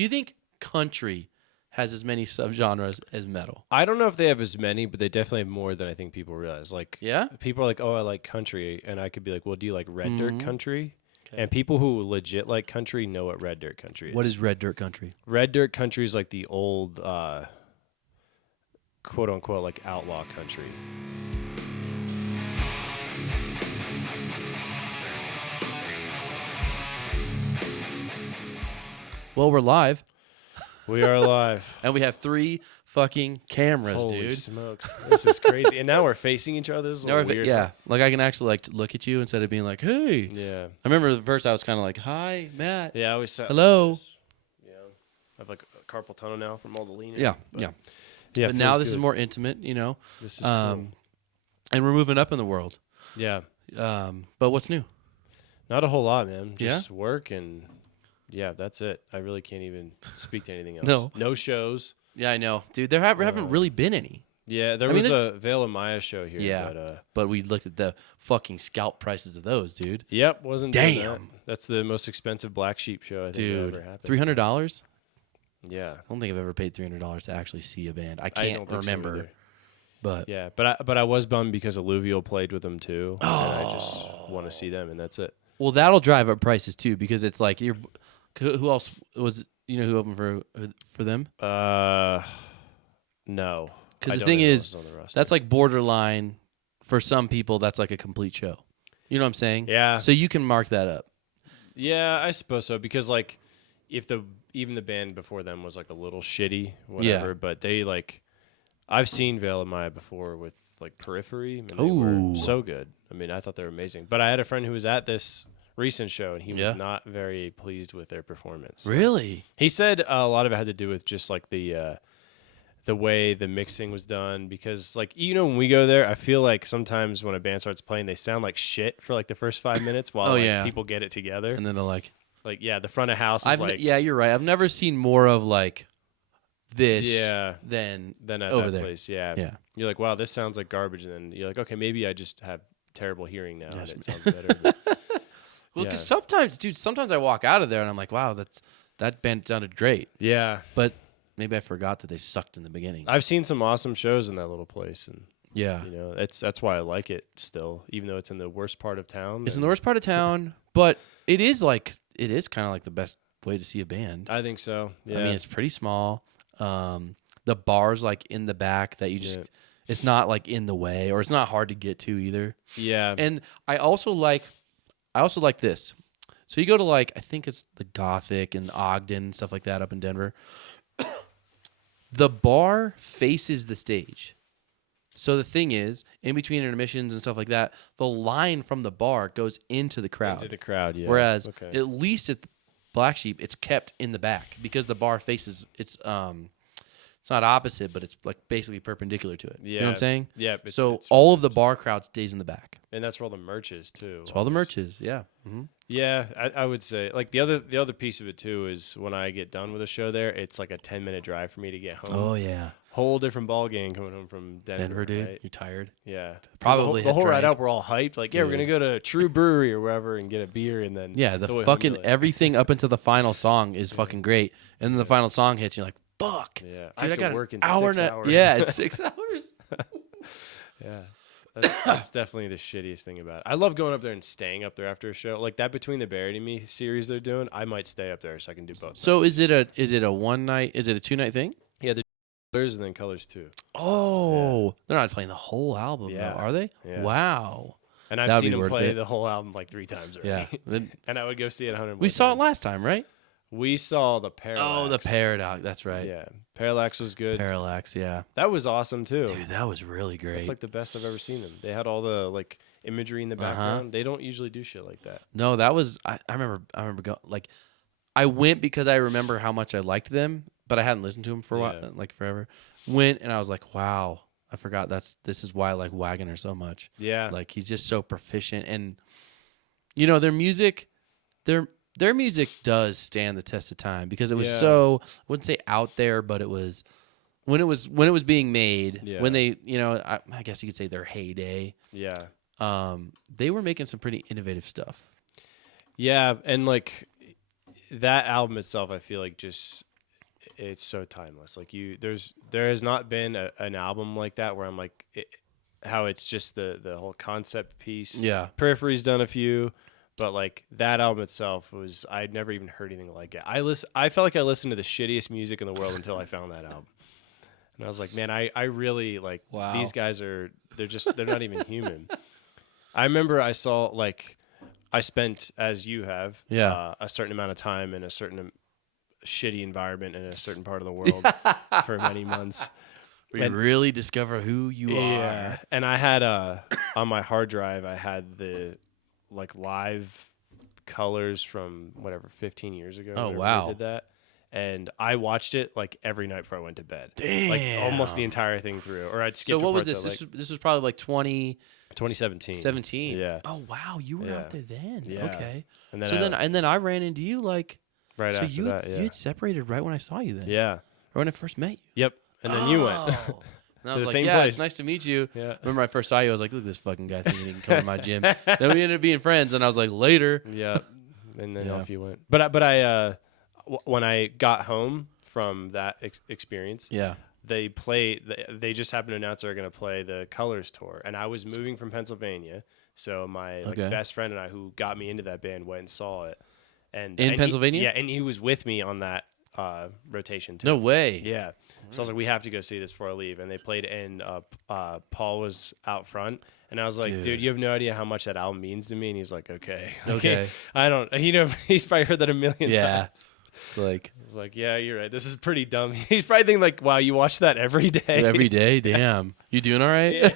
Do you think country has as many subgenres as metal? I don't know if they have as many, but they definitely have more than I think people realize. Like, Yeah? people are like, "Oh, I like country," and I could be like, "Well, do you like red dirt country?" Okay. And people who legit like country know what red dirt country is. What is red dirt country? Red dirt country is like the old, quote unquote, like outlaw country. Well, we're live, We are live. and we have 3 fucking cameras, Holy dude. smokes, this is crazy! And now we're facing each other. This is a Now little we're- weird. yeah, like I can actually like look at you instead of being like, "Hey." Yeah. I remember the first I was kind of like, "Hi, Matt." Yeah. I always sat Hello. Like this. Yeah. I have like a carpal tunnel now from all the leaning. Yeah, but, yeah. Yeah. But now feels this is good. more intimate, you know. This is cool. And we're moving up in the world. Yeah. But what's new? Not a whole lot, man. Yeah? Just work and yeah, that's it. I really can't even speak to anything else. No. No shows. Yeah, I know, dude. There haven't really been any. Yeah, there I mean, was a Veil of Maya show here. Yeah. But, But we looked at the fucking scalp prices of those, dude. yep, wasn't doing that. Damn. That's the most expensive Black Sheep show I think that Dude, ever happened. $300? Yeah. I don't think I've ever paid $300 to actually see a band. I I can't don't think so remember, either. but Yeah, but I was bummed because Alluvial played with them too. And I just want to see them, and that's it. well, that'll drive up prices too because it's like you're. Who else was who opened for them? No. Because I the don't thing even know is, who's on the roster. that's like borderline. For some people, that's like a complete show. You know what I'm saying? Yeah. So you can mark that up. Yeah, I suppose so because like if even the band before them was like a little shitty, whatever, Yeah. but they like I've seen Veil of Maya before with like Periphery and they Ooh. were so good. I mean, I thought they were amazing. But I had a friend who was at this recent show and he Yeah. was not very pleased with their performance. Really? He said a lot of it had to do with just like the way the mixing was done because like when we go there I feel like sometimes when a band starts playing they sound like shit for like the first 5 minutes while Oh, like, yeah. people get it together. And then they're like, The front of house is like yeah, you're right. I've never seen more of like this yeah than at over that there. place. Yeah. Yeah. You're like, wow, this sounds like garbage. And then you're like, okay, maybe I just have terrible hearing now Yes, and it sounds better. But Well, Yeah. because sometimes I walk out of there and I'm like, wow, that band sounded great. yeah. But maybe I forgot that they sucked in the beginning. I've seen some awesome shows in that little place. And, Yeah. that's why I like it still, even though it's in the worst part of town. It's in the worst part of town, but it is kind of like the best way to see a band. I think so. Yeah. I mean, it's pretty small. The bar's like in the back that you just, Yeah. it's not like in the way or it's not hard to get to either. yeah. And I also like this. So you go to like, I think it's the Gothic and Ogden and stuff like that up in Denver. The bar faces the stage. So the thing is, in between intermissions and stuff like that, the line from the bar goes into the crowd. Into the crowd, yeah. Whereas Okay. at least at Black Sheep, it's kept in the back because the bar faces it's not opposite, but it's like basically perpendicular to it. You know what I'm Yeah. saying? Yeah, So it's all of the bar crowd stays in the back. and that's where all the merch is too. So all the merch is, yeah. Mm-hmm. Yeah, I would say like the other piece of it too is when I get done with a show there, it's like a 10-minute drive for me to get home. Oh yeah, Whole different ball game coming home from Denver, dude, right? you're tired. Yeah, Probably the whole has ride drank. out. We're all hyped. Like, yeah, we're gonna Dude. go to True Brewery or wherever and get a beer, and then Yeah, way the home, fucking you're like, everything up until the final song is fucking great, and then the final song hits, you're like, fuck. Yeah, Dude, I have got to an work in hour 6 and a- hours. Yeah, it's 6 hours. Yeah. That's definitely the shittiest thing about it. I love going up there and staying up there after a show. Like that Between the Buried and Me series they're doing, I might stay up there so I can do both. So is it a one night? Is it a 2 night thing? Yeah, the Colors and then Colors too. Oh, they're not playing the whole album, Yeah. though, are they? Yeah. Wow. And I've That'd seen be them worth play it. the whole album like 3 times Yeah. already. Then- And I would go see it 100 more we saw it times. last time, right? We saw the Parallax. Oh, the Paradox. That's right. Yeah. Parallax was good. Parallax, yeah. That was awesome too. Dude, that was really great. It's like the best I've ever seen them. They had all the like imagery in the background. They don't usually do shit like that. No, that was I remember going like I went because I remember how much I liked them, but I hadn't listened to them for a while, Yeah. like forever. Went and I was like, wow, I forgot this is why I like Wagoner so much. Yeah. Like he's just so proficient, and their music does stand the test of time because it was Yeah. so, I wouldn't say out there, but it was when it was being made, Yeah. when they, I guess you could say their heyday. Yeah. They were making some pretty innovative stuff. Yeah, and like that album itself, I feel like just it's so timeless. Like there has not been an album like that where I'm like, how it's just the whole concept piece. Yeah. Periphery's done a few, but like that album itself I'd never even heard anything like it. I felt like I listened to the shittiest music in the world until I found that album. And I was like, man, I really like these guys they're not even human. I remember I spent, as you have, a certain amount of time in a certain shitty environment in a certain part of the world for many months. We really discover who you are. And I had on my hard drive, I had the like live colors from whatever 15 years ago. Oh, whenever wow. they did that. And I watched it like every night before I went to bed. Damn. Like almost the entire thing through. Or I'd skip. So what was this? This was probably like 2017. 17. Yeah. Oh wow, you were out there then. Yeah. Okay. And then I ran into you like right so after you that. had, you had separated right when I saw you then. Yeah. Or when I first met you. Yep. And then you went. And I was the like, same yeah, place. it's nice to meet you. Yeah. Remember I first saw you, I was like, look at this fucking guy thinking he can come to my gym. Then we ended up being friends, and I was like, later. Yeah. And then off you went. But I when I got home from that experience, they just happened to announce they're going to play the Colors tour, and I was moving from Pennsylvania, so my best friend and I, who got me into that band, went and saw it. And in Pennsylvania? And he was with me on that rotation too. No way. Yeah. So I was like, we have to go see this before I leave. And they played, and Paul was out front. And I was like, dude, you have no idea how much that album means to me. And he's like, okay. I don't, he's probably heard that a million times. It's like, I was like, yeah, you're right. This is pretty dumb. He's probably thinking like, wow, you watch that every day. every day? Damn. You doing all right? Yeah,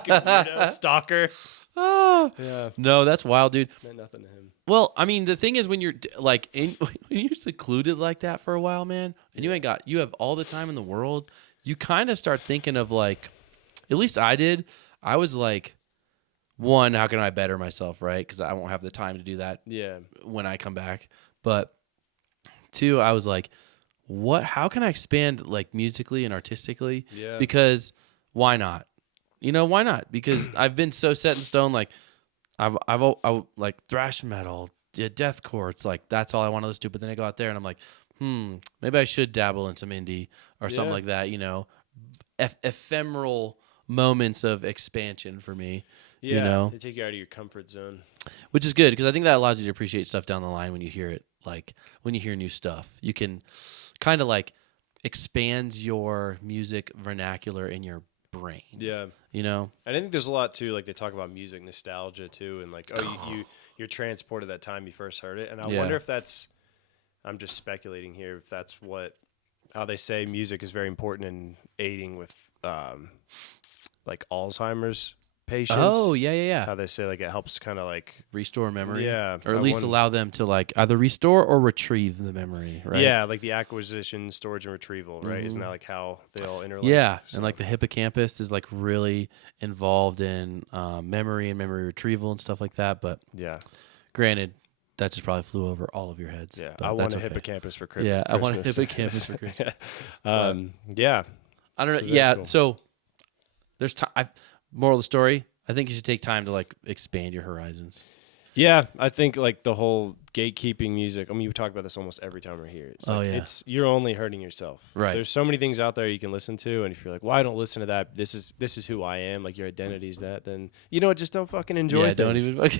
weirdo, stalker. Oh. Yeah. No, that's wild, dude. Meant nothing to him. Well, I mean, the thing is when you're like when you're secluded like that for a while, man, and you have all the time in the world, you kind of start thinking of like, at least I did. I was like, one, how can I better myself, right? Because I won't have the time to do that. Yeah. When I come back, but two, I was like, what? How can I expand like musically and artistically? Yeah. Because why not? Why not? Because I've been so set in stone, like. I like thrash metal, deathcore. It's like that's all I want to listen to. But then I go out there and I'm like, maybe I should dabble in some indie or something like that. Ephemeral moments of expansion for me. Yeah, they take you out of your comfort zone, which is good because I think that allows you to appreciate stuff down the line when you hear it. Like when you hear new stuff, you can kind of like expands your music vernacular in your brain. Yeah. And I think there's a lot too, like they talk about music nostalgia too, and like, you're transported that time you first heard it. And I wonder if I'm just speculating here, if that's how they say music is very important in aiding with like Alzheimer's patients. Oh, yeah. How they say like it helps kind of like restore memory. Yeah. Or at least allow them to like either restore or retrieve the memory, right? Yeah, like the acquisition, storage, and retrieval, right? Isn't that like how they all interlink? Yeah, and like the hippocampus is like really involved in memory and memory retrieval and stuff like that. But granted, that just probably flew over all of your heads. Yeah, I want a hippocampus for Christmas. Yeah, I want a hippocampus for Christmas. Yeah. I don't know. Cool. So there's time. Moral of the story, I think you should take time to like expand your horizons. Yeah, I think like the whole gatekeeping music. I mean, we talk about this almost every time we're here. It's you're only hurting yourself. Right. There's so many things out there you can listen to, and if you're like, well, I don't listen to that. This is who I am. Like your identity is that. Then you know what? Just don't fucking enjoy things. Don't even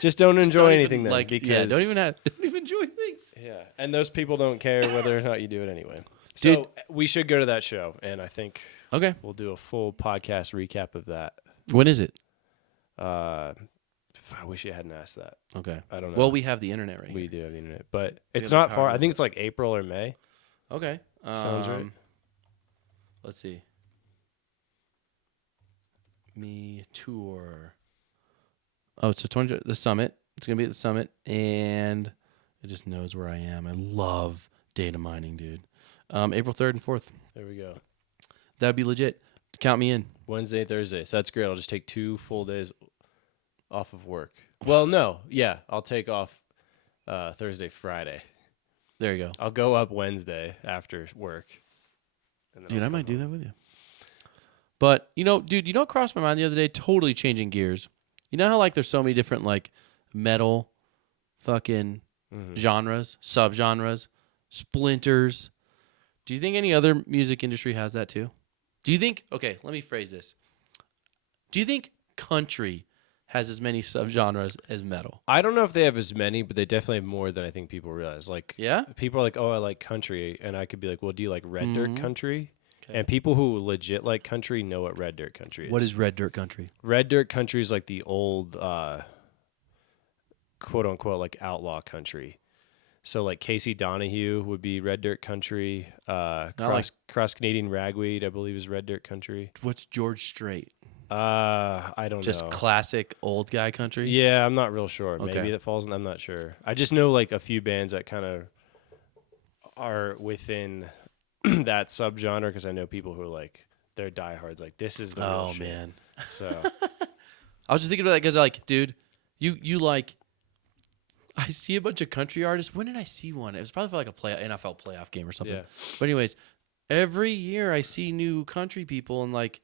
just don't enjoy anything. Then, like because don't even enjoy things. Yeah, and those people don't care whether or not you do it anyway. So we should go to that show, and I think we'll do a full podcast recap of that. When is it? I wish you hadn't asked that. Okay. I don't know. Well, we have the internet right here. We do have the internet, but it's not far. I think it's like April or May. Okay. Sounds right. Let's see. Me tour. Oh, it's the summit. It's going to be at the summit, and it just knows where I am. I love data mining, dude. April 3rd and 4th. There we go. That would be legit. Count me in. Wednesday, Thursday. So that's great. I'll just take 2 full days off of work. Well, no. Yeah, I'll take off Thursday, Friday. There you go. I'll go up Wednesday after work. And then I might do that with you. But, dude, what crossed my mind the other day? Totally changing gears. You know how, like, there's so many different, like, metal fucking genres, subgenres, splinters, Do you think any other music industry has that too? Do you think? Okay, let me phrase this. Do you think country has as many subgenres as metal? I don't know if they have as many, but they definitely have more than I think people realize. Like, Yeah. people are like, "Oh, I like country," and I could be like, "Well, do you like red dirt Mhm. country?" Okay. And people who legit like country know what red dirt country is. What is red dirt country? Red dirt country? Is like the old, quote unquote, like outlaw country. So like Casey Donahue would be red dirt country. Cross Canadian ragweed, I believe, is red dirt country. What's George Strait? I don't Just know. classic old guy country. Yeah, I'm not real sure. Okay. Maybe that falls in. I'm not sure. I just know like a few bands that kind of are within that subgenre because I know people who are like they're diehards. Like this is the real shit. Man. So I was just thinking about that because, like, dude, you like. I see a bunch of country artists. When did I see one? It was probably for like a NFL playoff game or something. yeah, But anyways, every year I see new country people, and like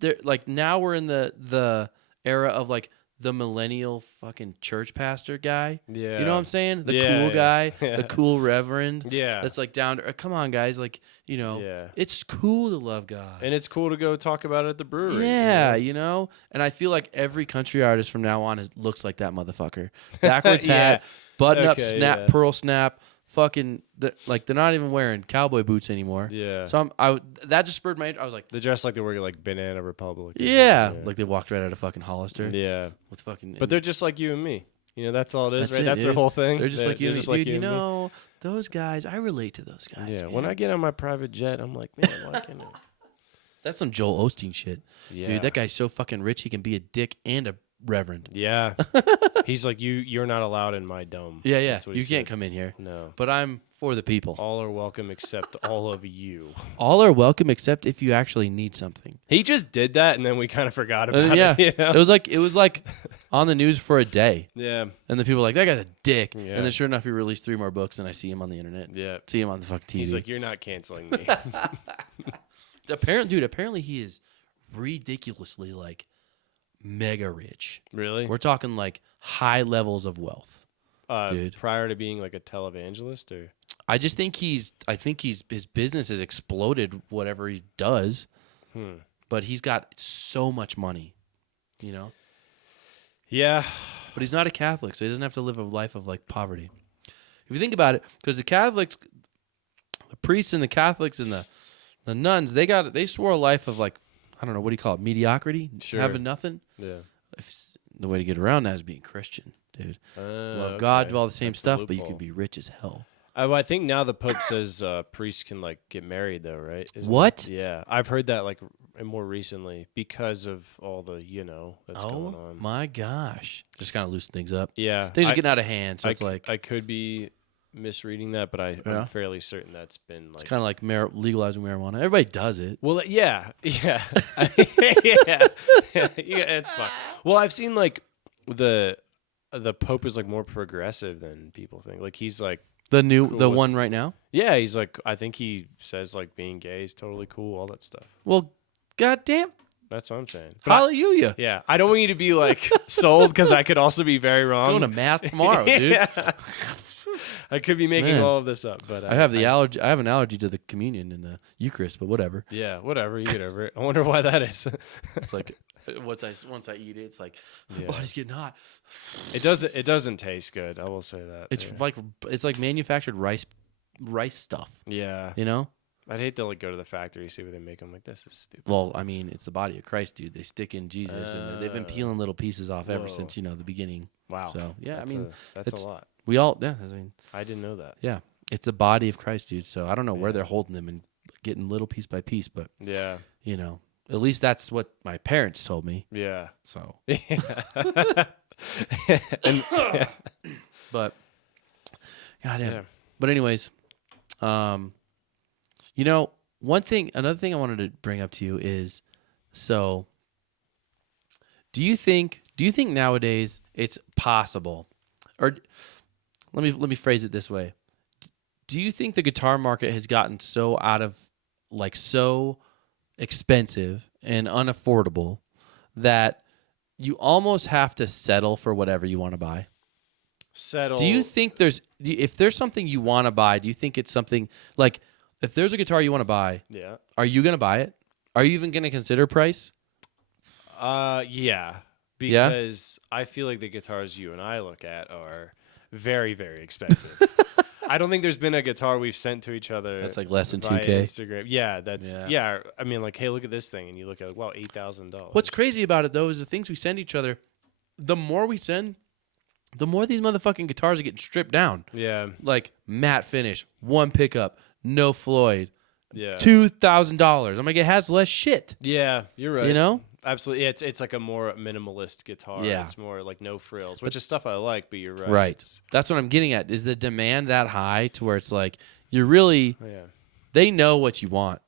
they're like now we're in the era of like the millennial fucking church pastor guy. yeah. You know what I'm saying? The Yeah, cool yeah. guy, Yeah. the cool reverend. Yeah, That's like down to come on, guys. Like, yeah. it's cool to love God. And it's cool to go talk about it at the brewery. Yeah, you know? And I feel like every country artist from now on looks like that motherfucker. Backwards Yeah. hat, button up, Okay, snap, yeah. pearl snap, fucking like they're not even wearing cowboy boots anymore. Yeah. So that just spurred my. I was like, They dress like they work at like Banana Republic. yeah, like they walked right out of fucking Hollister. Yeah. with fucking. But they're just like you and me. You know, that's all it is, That's right? it, That's their dude. whole thing. They're just like you, they're dude. You and me. know, those guys. I relate to those guys. Yeah. man. When I get on my private jet, I'm like, man, why can't I? That's some Joel Osteen shit, Yeah. dude. That guy's so fucking rich he can be a dick and a reverend. Yeah. He's like, you're not allowed in my dome. Yeah, That's what he you can't said. come in here. No. But I'm for the people. All are welcome except all of you. All are welcome except if you actually need something. He just did that, and then we kind of forgot about Yeah, it. You know? it was like on the news for a day, Yeah. and the people were like, that guy's a dick. Yeah. And then sure enough, he released 3 more books, and I see him on the internet. Yeah. See him on the fucking TV. He's like, you're not canceling me. Apparently he is ridiculously like mega rich. Really? We're talking like high levels of wealth. Dude. Prior to being like a televangelist, or I think his business has exploded whatever he does, but he's got so much money, yeah, But he's not a Catholic, so he doesn't have to live a life of like poverty. If you think about it, because the Catholics, the priests and the Catholics and the nuns, they swore a life of like, I don't know, what do you call it, mediocrity, Sure. having nothing. yeah. The way to get around that is being Christian, dude. Love God, do all the same stuff, but you can be rich as hell. I think now the Pope says priests can like get married though, right? What? Yeah, I've heard that like more recently because of all the that's going on. My gosh, just kind of loosen things up. Yeah, Things are getting out of hand, so I it's like I could be misreading that, but Yeah. I'm fairly certain that's been like it's kind of like legalizing marijuana. Everybody does it. Well, yeah, yeah, yeah, it's fine. Well, I've seen like the Pope is like more progressive than people think. Like he's like, The Cool with- one right now. yeah, he's like, I think he says like being gay is totally cool, all that stuff. Well, goddamn, That's what I'm saying. But hallelujah! yeah, I don't want you to be like sold because I could also be very wrong. Going to mass tomorrow, dude. Yeah. I could be making Man. all of this up, but I have allergy. I have an allergy to the communion and the Eucharist, but whatever. Yeah, whatever. You get over it. I wonder why that is. It's like once I eat it, it's like my Yeah. body's getting hot. It doesn't taste good. I will say that. It's like manufactured rice stuff. Yeah. You know? I'd hate to like go to the factory, see what they make. I'm like, this is stupid. Well, I mean, it's the body of Christ, dude. They stick in Jesus, and they've been peeling little pieces off ever Whoa. since the beginning. Wow. So yeah, That's I mean, that's it's- a lot. we all yeah. I mean, I didn't know that. yeah, it's the body of Christ, dude. So I don't know where Yeah. they're holding them and getting little piece by piece, but Yeah. at least that's what my parents told me. Yeah. So, And- but goddamn. yeah. But anyways, another thing I wanted to bring up to you is, so do you think nowadays it's possible, or let me phrase it this way. Do you think the guitar market has gotten so so expensive and unaffordable that you almost have to settle for whatever you want to buy? Settle. Do you think if there's something you want to buy, do you think it's something like if there's a guitar you want to buy, Yeah. are you gonna buy it? Are you even gonna consider price? Yeah. Yeah? Because I feel like the guitars you and I look at are very, very expensive. I don't think there's been a guitar we've sent to each other. That's like less than via 2K. Instagram. Yeah, that's Yeah. yeah. I mean, like, hey, look at this thing, and you look at wow, $8,000. What's crazy about it though is the things we send each other. The more we send, the more these motherfucking guitars are getting stripped down. Yeah, Like matte finish, one pickup, no Floyd, yeah, $2,000. I'm like, it has less shit. yeah. You're right. You know? Absolutely. Yeah, it's like a more minimalist guitar. Yeah. It's more like no frills, which is stuff I like. But you're right. Right. It's- That's what I'm getting at. Is the demand that high to where it's like you're really yeah. they know what you want,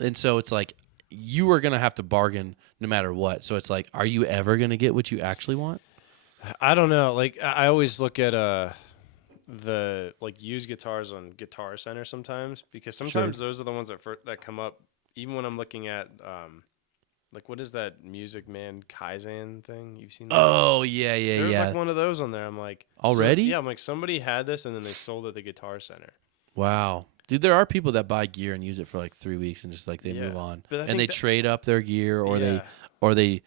and so it's like you are gonna have to bargain no matter what. So it's like, are you ever gonna get what you actually want? I don't know. Like I always look at the like used guitars on Guitar Center sometimes because sometimes those are the ones that come up even when I'm looking at like what is that Music Man Kaizen thing? You've seen that? Oh yeah, yeah, There's yeah. like one of those on there. I'm like Already? yeah, I'm like somebody had this and then they sold it at the Guitar Center. Wow. Dude, there are people that buy gear and use it for like 3 weeks and just like they Yeah. move on. But I And think they that- trade up their gear or Yeah. they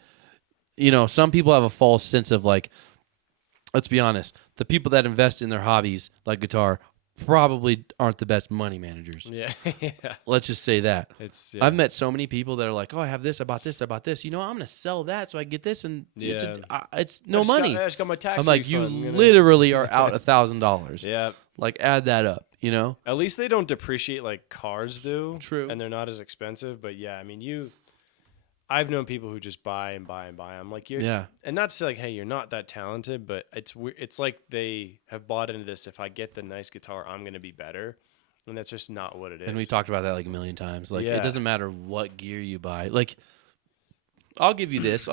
you know, some people have a false sense of like, let's be honest, the people that invest in their hobbies like guitar probably aren't the best money managers. Yeah. yeah. Let's just say that. It's yeah. I've met so many people that are like, "Oh, I have this, I bought this, I bought this. You know, I'm going to sell that so I get this and Yeah. it's no money." I just got my tax I'm like, "You refund. I'm gonna- literally are out $1,000." Yeah. Like add that up, you know? At least they don't depreciate like cars do. True. And they're not as expensive. But yeah, I mean, I've known people who just buy and buy and buy. I'm like, Yeah. and not to say like, hey, you're not that talented, but it's like they have bought into this. If I get the nice guitar, I'm gonna be better, and that's just not what it is. And we talked about that like a million times. Like Yeah. it doesn't matter what gear you buy. Like I'll give you this.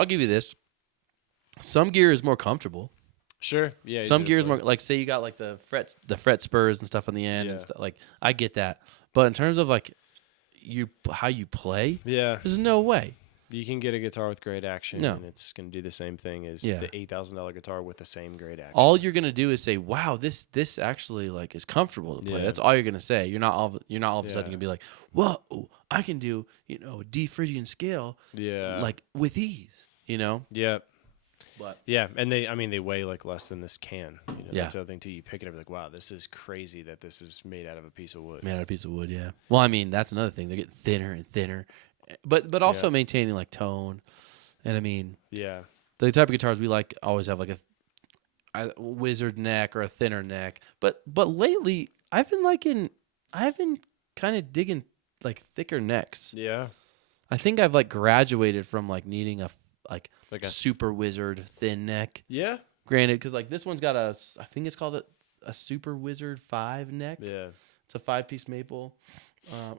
Some gear is more comfortable. Sure. Yeah. Some easy to gear is play. more like say you got like the fret spurs and stuff on the end Yeah. and stuff. Like I get that. But in terms of like how you play, Yeah. there's no way. You can get a guitar with great action, No. and it's gonna do the same thing as Yeah. the $8,000 guitar with the same great action. All you're gonna do is say, "Wow, this actually like is comfortable to play." Yeah. That's all you're gonna say. You're not all of a sudden Yeah. gonna be like, "Whoa, I can do D Phrygian scale Yeah. like with ease." You know, Yeah. but Yeah, and they weigh like less than this can. You know, Yeah. That's the other thing too. You pick it up like, wow, this is crazy that this is made out of a piece of wood. made out of a piece of wood. Yeah. Well, I mean, that's another thing. They get thinner and thinner, but also Yeah. maintaining like tone. And I mean, Yeah, the type of guitars we like always have like a wizard neck or a thinner neck. But lately, I've been kind of digging like thicker necks. yeah, I think I've like graduated from like needing a like a super wizard thin neck. yeah, Granted, because like this one's got I think it's called a super wizard 5 neck. yeah. It's a 5-piece maple,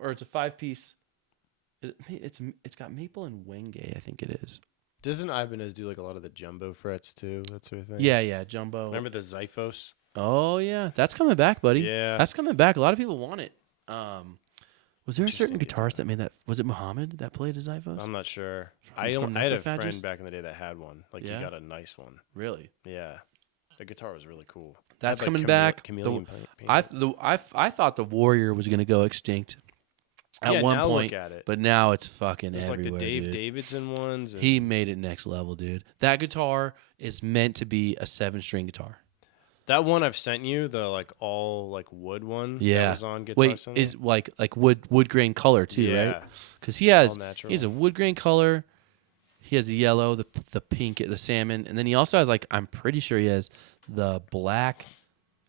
or it's a 5-piece. It's got maple and wenge, I think it is. Doesn't Ibanez do like a lot of the jumbo frets too? That sort of thing. Yeah, jumbo. Remember the Xiphos? Oh yeah, that's coming back, buddy. Yeah. That's coming back. A lot of people want it. Was there a certain Interesting guitarist that made that? Was it Muhammad that played a Xyphos? I'm not sure. From I had a Necrophagus? friend back in the day that had one. Like Yeah? he got a nice one. Really? Yeah, the guitar was really cool. That's Had, like, coming back. Chameleon paint. I thought the Warrior was gonna go extinct at Yeah, one now point, look at it. but now it's fucking It's like everywhere. the Dave dude. Davidson ones. And He made it next level, dude. That guitar is meant to be a 7-string guitar. that one I've sent you, the like all like wood one. Yeah. That was on Guitar Wait, Center. is like wood grain color too, yeah. right? Because he has All natural. a wood grain color. He has the yellow, the pink, the salmon, and then he also has like I'm pretty sure he has the black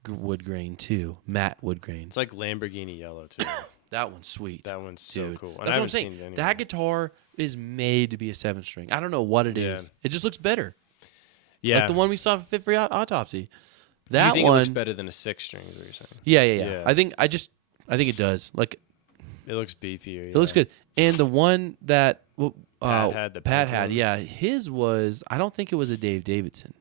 wood grain too, matte wood grain. It's like Lamborghini yellow too. That one's sweet. That one's so Dude. cool. And That's I what I'm haven't saying. seen it anywhere. That guitar is made to be a 7-string. I don't know what it is. Yeah. It just looks better. Yeah. Like the one we saw for Fit for Autopsy. you That think one. it looks better than a 6-string is what you're saying. Yeah. Yeah. I think it does. Like It looks beefier. it looks good. And the one that Pat had, the Pat pink had, one. yeah, his was. I don't think it was a Dave Davidson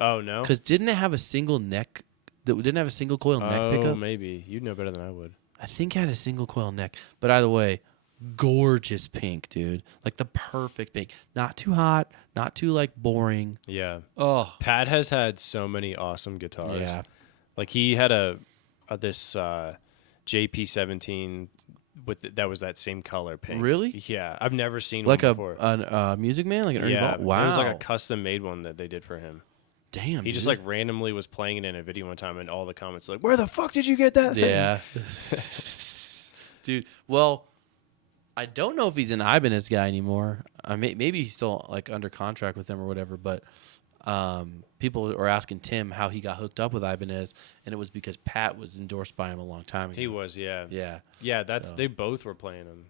Oh no. because didn't it have a single neck? That didn't have a single coil neck Oh, pickup. maybe you'd know better than I would. I think it had a single coil neck. But either way, gorgeous pink, dude. Like the perfect pink. Not too hot, not too like boring. Yeah. Oh, Pat has had so many awesome guitars. yeah. Like he had this JP17 that was that same color pink. Really? Yeah, I've never seen Like one before. a Music Man, like an Ernie Yeah, Ball. Wow, it was like a custom made one that they did for him. damn. He just dude. like randomly was playing it in a video one time, and all the comments were like, "Where the fuck did you get that?" thing?" Yeah. Dude, well, I don't know if he's an Ibanez guy anymore. Maybe he's still like under contract with them or whatever, but people were asking Tim how he got hooked up with Ibanez, and it was because Pat was endorsed by him a long time ago. He was, yeah. Yeah, That's So. they both were playing him.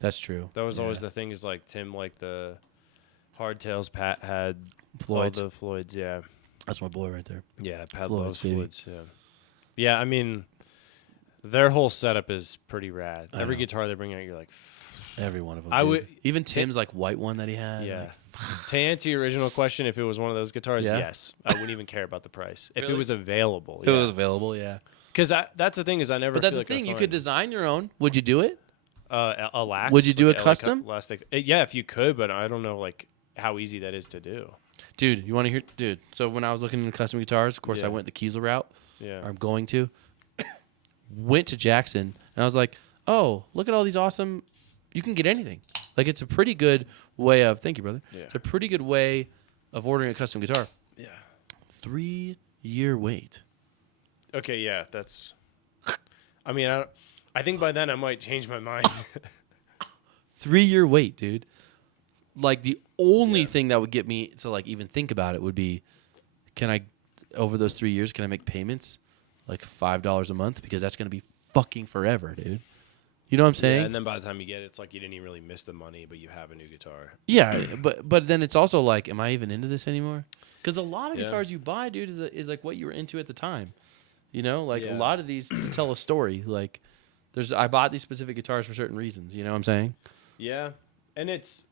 that's true. That was Yeah. always the thing. Is like Tim, like the Hardtails. Pat had Floyd's. all the Floyds. Yeah, That's my boy right there. yeah. Pat Floyds, loves baby. Floyds. Yeah, yeah. I mean, their whole setup is pretty rad. I Every know. guitar they bring out, you're like, Every one of them. I dude. would- even Tim's like white one that he had. yeah. like, To answer your original question, if it was one of those guitars, Yeah. yes, I wouldn't even care about the price if it Really? was available. If it was available, yeah. Because that's the thing is I never. But that's feel the like I thing. You find- could design your own. Would you do it? a lax. Would you do like, a custom? elastic? Yeah, if you could, but I don't know like how easy that is to do. Dude, you want to hear? Dude, so when I was looking into custom guitars, of course Yeah. I went the Kiesel route. Yeah. Or I'm going to. Went to Jackson, and I was like, oh, look at all these awesome. You can get anything. Like, it's a pretty good way of. Thank you, brother. Yeah. It's a pretty good way of ordering a custom guitar. Yeah. 3-year wait. Okay, yeah, that's. I mean, I think by then I might change my mind. 3-year wait, dude. Like, the only Yeah. thing that would get me to, like, even think about it would be, can I, over those 3 years, can I make payments like $5 a month? Because that's going to be fucking forever, dude. You know what I'm saying? Yeah, and then by the time you get it, it's like you didn't even really miss the money, but you have a new guitar. Yeah, but then it's also like, am I even into this anymore? Because a lot of Yeah. guitars you buy, dude, is like what you were into at the time. You know, like a Yeah. lot of these tell a story. Like, I bought these specific guitars for certain reasons. You know what I'm saying? Yeah, and it's.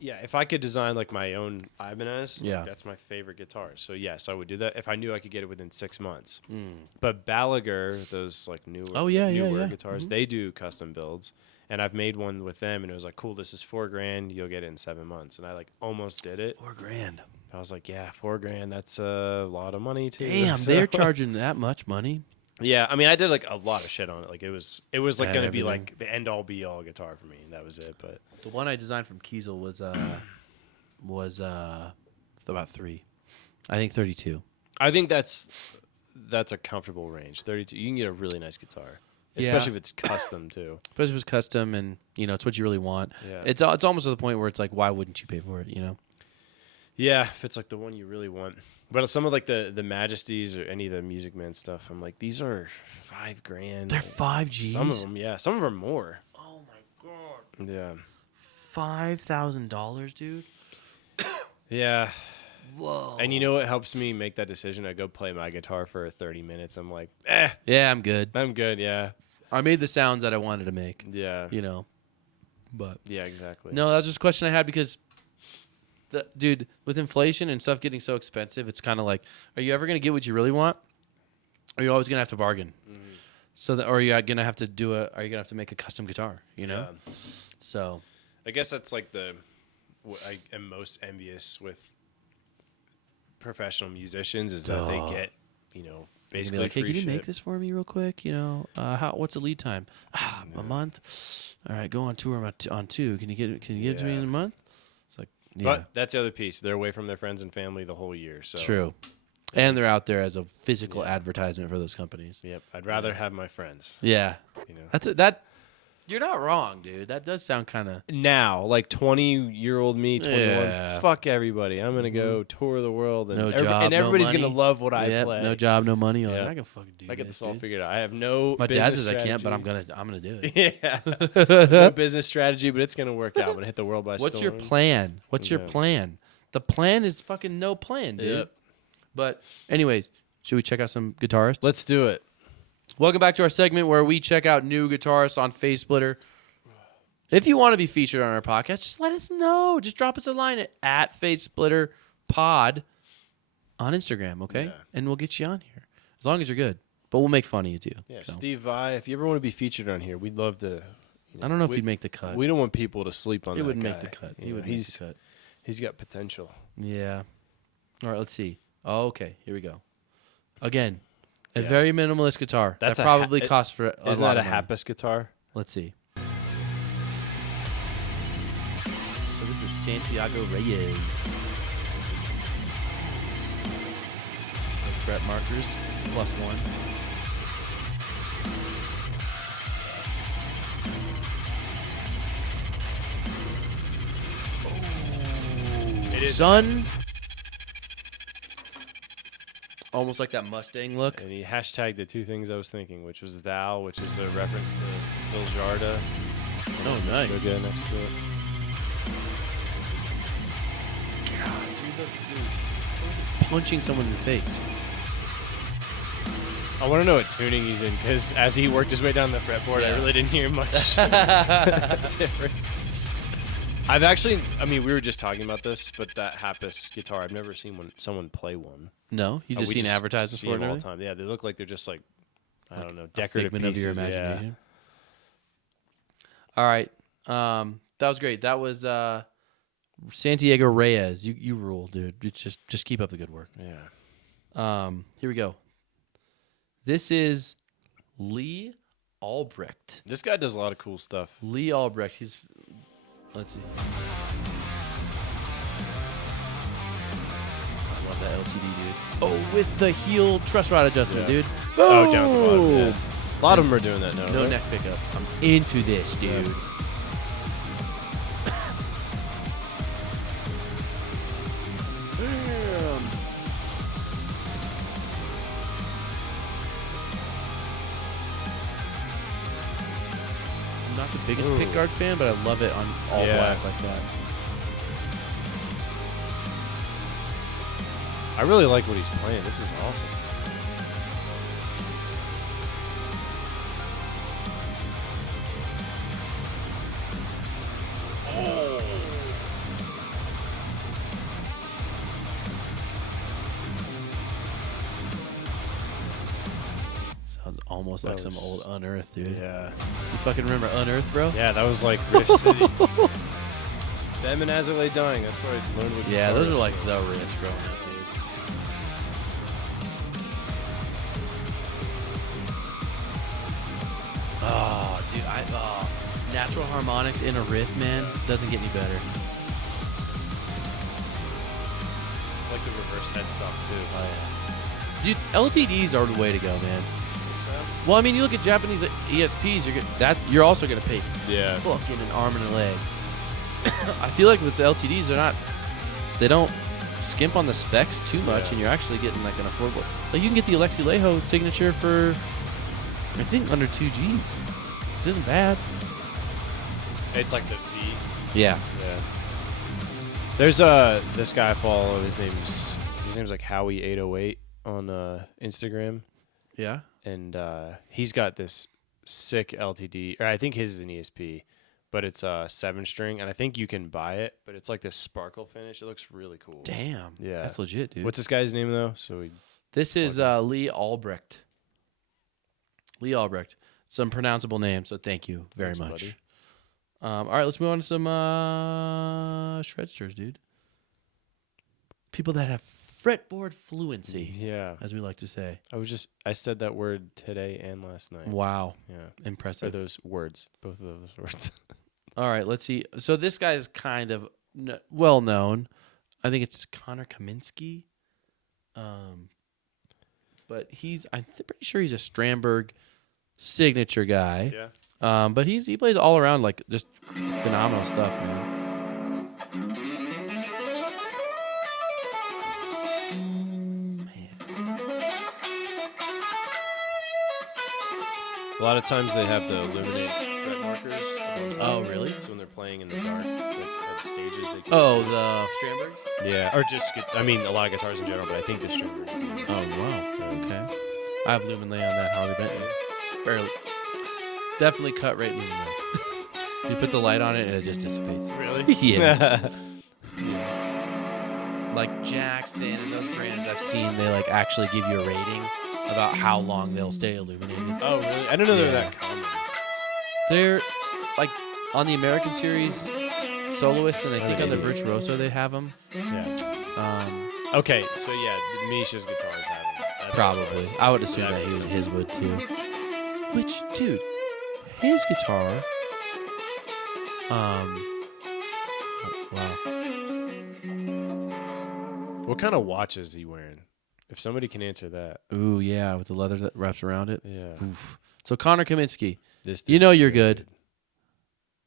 Yeah, if I could design like my own Ibanez, Yeah. that's my favorite guitar. So yes, I would do that if I knew I could get it within 6 months. But Balaguer, those like newer, Oh, yeah, yeah, newer yeah. guitars, Mhm. they do custom builds, and I've made one with them, and it was like, cool, this is $4,000, you'll get it in 7 months, and I like almost did it. $4,000. I was like, yeah, $4,000, that's a lot of money too. Damn, So- they're charging that much money. Yeah, I mean, I did like a lot of shit on it. Like it was like Had gonna be everything. like the end all be all guitar for me, and that was it. But The one I designed from Kiesel was about 3. I think 32. I think that's a comfortable range. 32. You can get a really nice guitar, Yeah. especially if it's custom too. Especially if it's custom and it's what you really want. Yeah. It's almost to the point where it's like, why wouldn't you pay for it? You know? Yeah, if it's like the one you really want. But some of like the Majesties or any of the Music Man stuff, I'm like, these are $5,000. They're 5Gs. Some of them, yeah. Some of them are more. Oh my god. Yeah. $5,000, dude. Yeah. Whoa. And you know what helps me make that decision? I go play my guitar for 30 minutes. I'm like, Yeah, I'm good. I'm good. Yeah. I made the sounds that I wanted to make. Yeah. You know. But Yeah, exactly. no, that's just a question I had because, dude, with inflation and stuff getting so expensive, it's kind of like, are you ever gonna get what you really want? Or are you always gonna have to bargain? So that, or are you gonna have to are you gonna have to make a custom guitar? You know. Yeah. So. I guess that's like what I am most envious with professional musicians is that they get, basically Like, hey, free can you shit. make this for me real quick? What's the lead time? A month. All right, go on tour on 2. Can you get it to me in a month? It's like, yeah, But that's the other piece. They're away from their friends and family the whole year. So true. And they're out there as a physical advertisement for those companies. Yep. I'd rather have my friends. Yeah, You know. that's it. That you're not wrong, dude. That does sound kind of. Now, like 20-year-old me, 21, Yeah. fuck everybody. I'm gonna go tour the world, and No job, and no everybody's money. gonna love what I Yep, play. no job, no money. You're Yeah. like, I can fucking do I get this. this all dude. figured out. I have no. My dad business says I can't, but I'm strategy. gonna do it. Yeah. No business strategy, but it's gonna work out. I'm gonna hit the world by What's storm. your plan? What's your Yeah. plan? The plan is fucking no plan, dude. Yep. But anyways, should we check out some guitarists? Let's do it. Welcome back to our segment where we check out new guitarists on FaceSplitter. If you want to be featured on our podcast, just let us know. Just drop us a line at FaceSplitterPod on Instagram, okay? Yeah. And we'll get you on here. As long as you're good. But we'll make fun of you too. Yeah, so. Steve Vai. If you ever want to be featured on here, we'd love to. I don't know if he'd make the cut. We don't want people to sleep on He that wouldn't guy. make the cut. You He know, would make the cut. He's got potential. Yeah. All right, let's see. Oh, okay, here we go. Again, A very minimalist guitar. That's that probably costs for a Isn't lot that a of money. Happus guitar? Let's see. So this is Santiago Reyes. The fret markers, +1. It is Son. Almost like that Mustang look. And he hashtagged the two things I was thinking, which was thou, which is a reference to Phil Jarda. Oh, nice. Go get next to it. God, dude, punching someone in the face. I want to know what tuning he's in, because as he worked his way down the fretboard, I really didn't hear much difference. I've actually, I mean, we were just talking about this, but that Happus guitar, I've never seen someone play one. No, you just We seen advertisements see for it them all and the everything? time. Yeah, they look like they're just like, I don't know, A decorative figment pieces. of your Yeah. imagination. All right, that was great. That was Santiago Reyes. You rule, dude. It's just keep up the good work. Yeah. Here we go. This is Lee Albrecht. This guy does a lot of cool stuff. Lee Albrecht. He's, let's see. I love that LTD, dude. Oh, with the heel truss rod adjustment, dude. Oh, down at the bottom. Boom. Yeah. A lot of them are doing that now. No right? neck pickup. I'm into this, dude. Yeah. Damn. I'm not the biggest Ooh. pickguard fan, but I love it on all Yeah. black like that. I really like what he's playing. This is awesome. Sounds almost like some was- old Unearth, dude. Yeah. You fucking remember Unearth, bro? Yeah, that was like Riff City. Them and As It Lay Dying. That's where I learned what Yeah, guitar those are is. like the riffs growing up, dude. Oh, dude, natural harmonics in a riff, man, doesn't get any better. I like the reverse head stuff too. Oh yeah, dude, LTDs are the way to go, man. Well, I mean, you look at Japanese ESPs, you're also gonna pay Yeah. fucking an arm and a leg. I feel like with the LTDs, they don't skimp on the specs too much, Yeah. and you're actually getting like an affordable. Like you can get the Alexi Lejo signature for, I think, under 2 Gs. Which isn't bad. It's like the V. Yeah. Yeah. There's this guy I follow. His name's like Howie808 on Instagram, Yeah. and he's got this sick LTD. Or I think his is an ESP, but it's a 7-string, and I think you can buy it. But it's like this sparkle finish. It looks really cool. Damn. Yeah. That's legit, dude. What's this guy's name though? This is Lee Albrecht. Lee Albrecht. It's an unpronounceable name, so thank you very Thanks, much. buddy. All right, let's move on to some shredsters, dude. People that have fretboard fluency, Yeah. as we like to say. I said that word today and last night. Wow, Yeah. Or impressive. those words. Both of those words. All right, let's see. So this guy's kind of well known. I think it's Connor Kaminsky. But I'm pretty sure he's a Strandberg signature guy. Yeah. But he plays all around like just phenomenal stuff, man. A lot of times they have the illuminated fret markers. Oh, really? So when they're playing in the dark, like at stages, they can Oh, see. the Strandbergs? Yeah, or just I mean a lot of guitars in general, but I think the Strandbergs do. Oh, wow. Okay. I have Lumen Lay on that Harley Benton. Barely. Definitely cut rate Lumen Lay. You put the light on it and it just dissipates. Really? Yeah. Like Jackson and those brands I've seen, they like actually give you a rating about how long they'll stay illuminated. Oh, really? I didn't know they were Yeah. that common. They're like on the American Series soloists, and I think on the idiot. Virtuoso they have them. Yeah. Okay, so yeah, the Misha's guitars have them. Probably. I would assume That that makes sense. his would too. Which, dude, his guitar. Wow. What kind of watch is he wearing? If somebody can answer that. Ooh, yeah, with the leather that wraps around it. Yeah. Oof. So Connor Kaminsky, This you know dude's you're so good.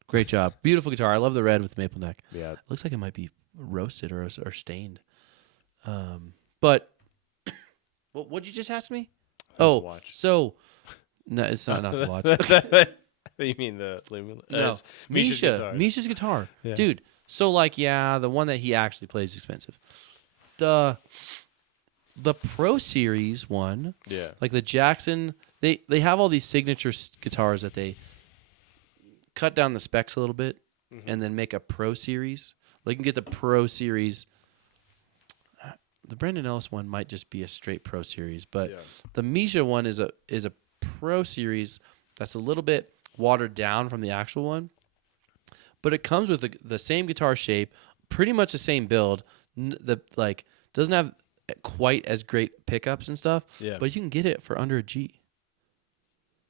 Great job. Beautiful guitar. I love the red with the maple neck. Yeah. Looks like it might be roasted or stained. But what'd you just ask me? How's the watch? So no, it's not the watch. You mean the Lumen? No, Misha's guitar, Yeah. dude. So like, yeah, the one that he actually plays is expensive. The Pro Series one, Yeah. like the Jackson, they have all these signature guitars that they cut down the specs a little bit and then make a Pro Series. Like you can get the Pro Series. The Brendan Ellis one might just be a straight Pro Series, but Yeah. the Misha one is a Pro Series that's a little bit watered down from the actual one, but it comes with the same guitar shape, pretty much the same build. Doesn't have quite as great pickups and stuff. Yeah. But you can get it for under a G.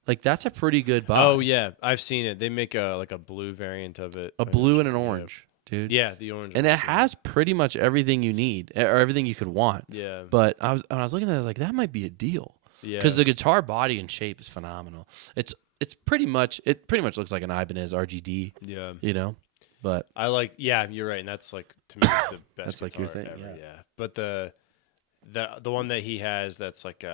Like that's a pretty good buy. Oh yeah, I've seen it. They make a blue variant of it. A blue and an orange, dude. Yeah, the orange. And one, it has pretty much everything you need or everything you could want. Yeah. But when I was looking at it, I was like, that might be a deal. Yeah. Because the guitar body and shape is phenomenal. It pretty much looks like an Ibanez RGD, Yeah. you know. But I like. Yeah, you're right, and that's like to me it's the best. That's like your guitar thing, ever, yeah. But the one that he has, that's like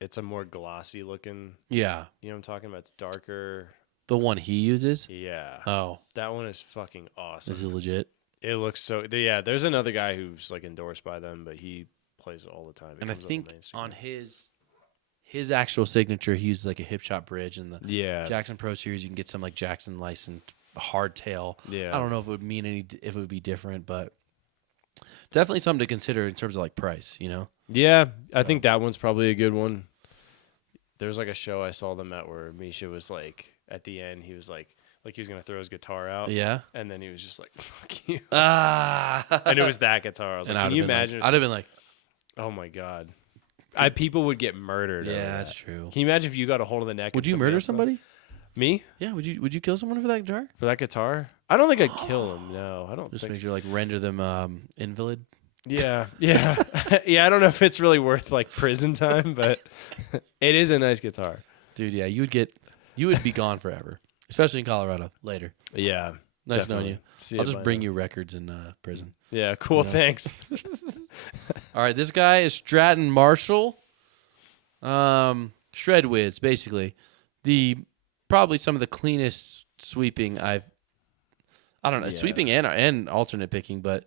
it's a more glossy looking. yeah, You know what I'm talking about? It's darker. the one he uses. Yeah. Oh, That one is fucking awesome. is it legit? It looks so. Yeah, there's another guy who's like endorsed by them, but he plays it all the time. It And I comes up think my Instagram. on his actual signature, he uses like a hip shot bridge, and the Yeah. Jackson Pro Series, you can get some like Jackson licensed hardtail. Yeah. I don't know if it would if it would be different, but definitely something to consider in terms of like price. You know? Yeah, I think that one's probably a good one. There's like a show I saw them at where Misha was like, at the end, he was like he was gonna throw his guitar out. Yeah. And then he was just like, "Fuck you," Ah. and it was that guitar. I was like, "Can you imagine?" I'd have been like, "Oh my god, people would get murdered." over yeah, that's that. true. Can you imagine if you got a hold of the neck? Would and you murder else- somebody? Me Yeah. Would you kill someone for that guitar? for that guitar? I don't think I'd kill him. No, I don't Just think. make sure like render them invalid. Yeah, yeah, yeah. I don't know if it's really worth like prison time, but it is a nice guitar. Dude, yeah, you would be gone forever, especially in Colorado later. Yeah, Nice knowing you. See I'll you, just bye bring now. you records in prison. Yeah, cool. You know? Thanks. All right, this guy is Stratton Marshall, Shred Whiz, basically probably some of the cleanest sweeping I don't know, Yeah. sweeping and alternate picking, but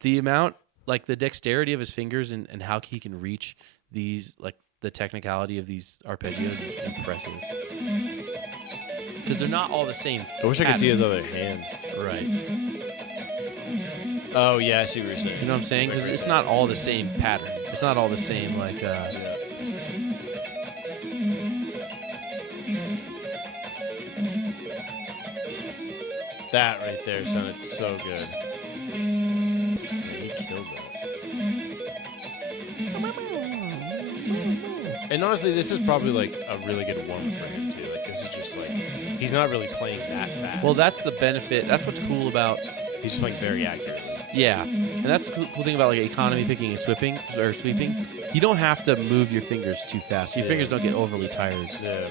the amount, like the dexterity of his fingers and how he can reach these, like the technicality of these arpeggios is impressive. Because they're not all the same. I wish I could see his pattern. other hand. Right. Oh yeah, I see what you're saying. You know what I'm saying? Because it's not all the same pattern. It's not all the same, like, Yeah. That right there sounded so good. Man, he killed that. And honestly, this is probably like a really good warm up for him too. Like this is just like he's not really playing that fast. well, that's the benefit. That's what's cool about, he's just playing very accurately. yeah. And that's the cool thing about like economy picking and sweeping. You don't have to move your fingers too fast. Your Yeah. fingers don't get overly tired, Yeah.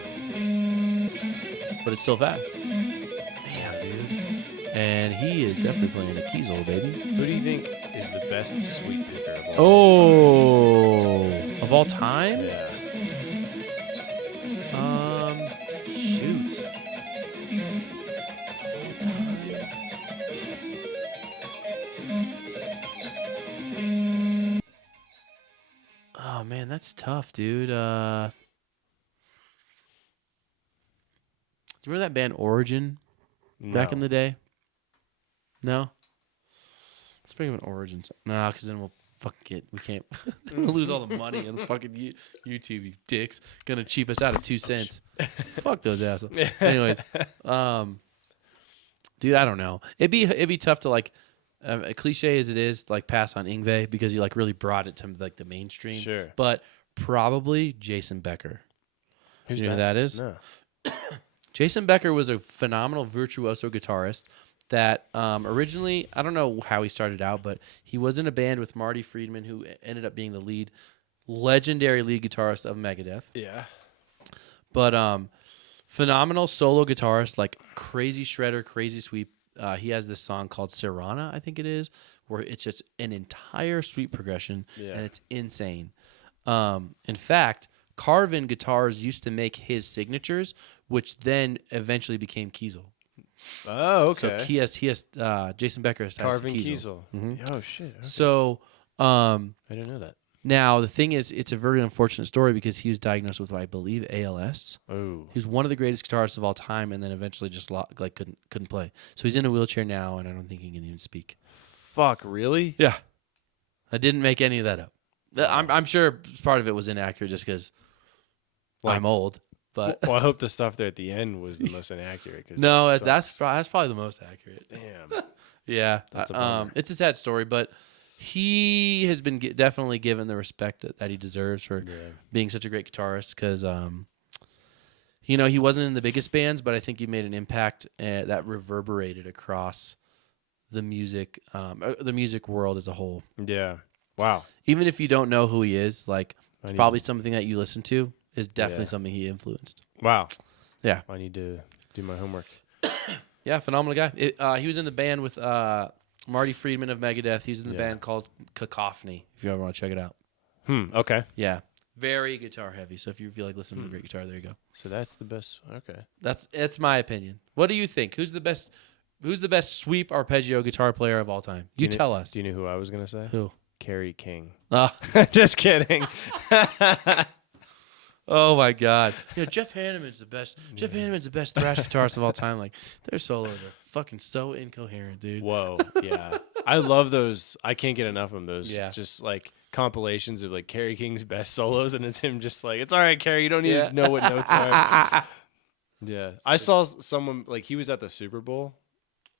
but it's still fast. Damn, dude. And he is definitely playing a Kiesel, baby. Who do you think is the best sweep picker of all time? Of all time? Yeah. Shoot. Of all time. Oh man, that's tough, dude. Do you remember that band Origin back in the day? No. Let's bring him an Origin song. Nah, because then we'll fucking we can't. We'll lose all the money on fucking YouTube, you dicks. Gonna cheap us out at 2 cents. Fuck those assholes. Anyways, dude, I don't know. It'd be tough to like. cliche as it is, like pass on Yngwie because he like really brought it to like the mainstream. Sure. But probably Jason Becker. Who's You know who that is? No. Jason Becker was a phenomenal virtuoso guitarist that originally, I don't know how he started out, but he was in a band with Marty Friedman, who ended up being the legendary lead guitarist of Megadeth. Yeah. But phenomenal solo guitarist, like crazy shredder, crazy sweep. He has this song called Sirana, I think it is, where it's just an entire sweep progression, and it's insane. In fact, Carvin Guitars used to make his signatures, which then eventually became Kiesel. Oh, okay. So Jason Becker has Carvin Kiesel. Kiesel. Oh shit. Okay. So I didn't know that. now the thing is, it's a very unfortunate story because he was diagnosed with, I believe, ALS. Oh. He was one of the greatest guitarists of all time, and then eventually just couldn't play. So he's in a wheelchair now, and I don't think he can even speak. Fuck, really? Yeah, I didn't make any of that up. I'm sure part of it was inaccurate just because I'm old. But Well, I hope the stuff there at the end was the most inaccurate. no, that's probably the most accurate. Damn. Yeah, That's a bummer. it's a sad story, but he has been definitely given the respect that he deserves for being such a great guitarist. Because he wasn't in the biggest bands, but I think he made an impact that reverberated across the music world as a whole. Yeah. Wow. Even if you don't know who he is, like it's need- probably something that you listen to is definitely Yeah. something he influenced. Wow. Yeah. I need to do my homework. Yeah, phenomenal guy. He was in the band with Marty Friedman of Megadeth. He's in the band called Cacophony, if you ever want to check it out. Okay. Yeah. Very guitar heavy. So if you feel like listening to great guitar, there you go. So that's the best. Okay. That's my opinion. What do you think? Who's the best sweep arpeggio guitar player of all time? You tell us. Do you know who I was going to say? Who? Kerry King. Just kidding. Oh my God! Jeff Hanneman's the best. Jeff Hanneman's the best thrash guitarist of all time. Like their solos are fucking so incoherent, dude. Whoa. Yeah. I love those. I can't get enough of them. Those Yeah. just like compilations of like Kerry King's best solos, and it's him just like, it's all right, Kerry. You don't need to know what notes are. Yeah. I saw someone like he was at the Super Bowl.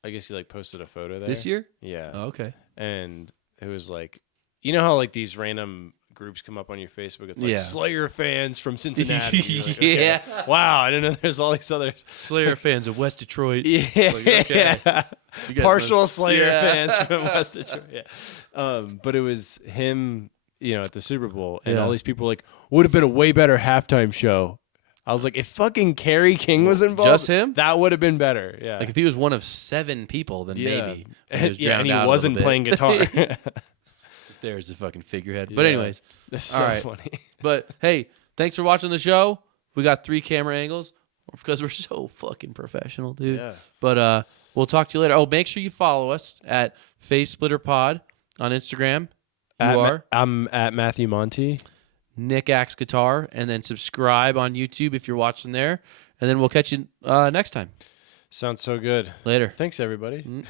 I guess he like posted a photo there This year? Yeah. Oh, okay. And it was like, you know how like these random groups come up on your Facebook? It's like Slayer fans from Cincinnati. You're like, okay. Yeah. Wow, I didn't know there's all these other Slayer fans of West Detroit. Yeah. Like, okay. You guys Partial must- Slayer Yeah. fans from West Detroit. Yeah. But it was him, at the Super Bowl, and Yeah. all these people were like, would have been a way better halftime show. I was like, if fucking Kerry King was involved, Just him? that would have been better. Yeah. Like if he was one of 7 people, then maybe. And he wasn't playing guitar. There's the fucking figurehead. But anyways, That's all so right. funny. But hey, thanks for watching the show. We got 3 camera angles because we're so fucking professional, dude. Yeah. But we'll talk to you later. Oh, make sure you follow us at Face Splitter Pod on Instagram. I'm at Matthew Monty. Nick Axe Guitar, and then subscribe on YouTube if you're watching there. And then we'll catch you next time. Sounds so good. Later. Thanks, everybody.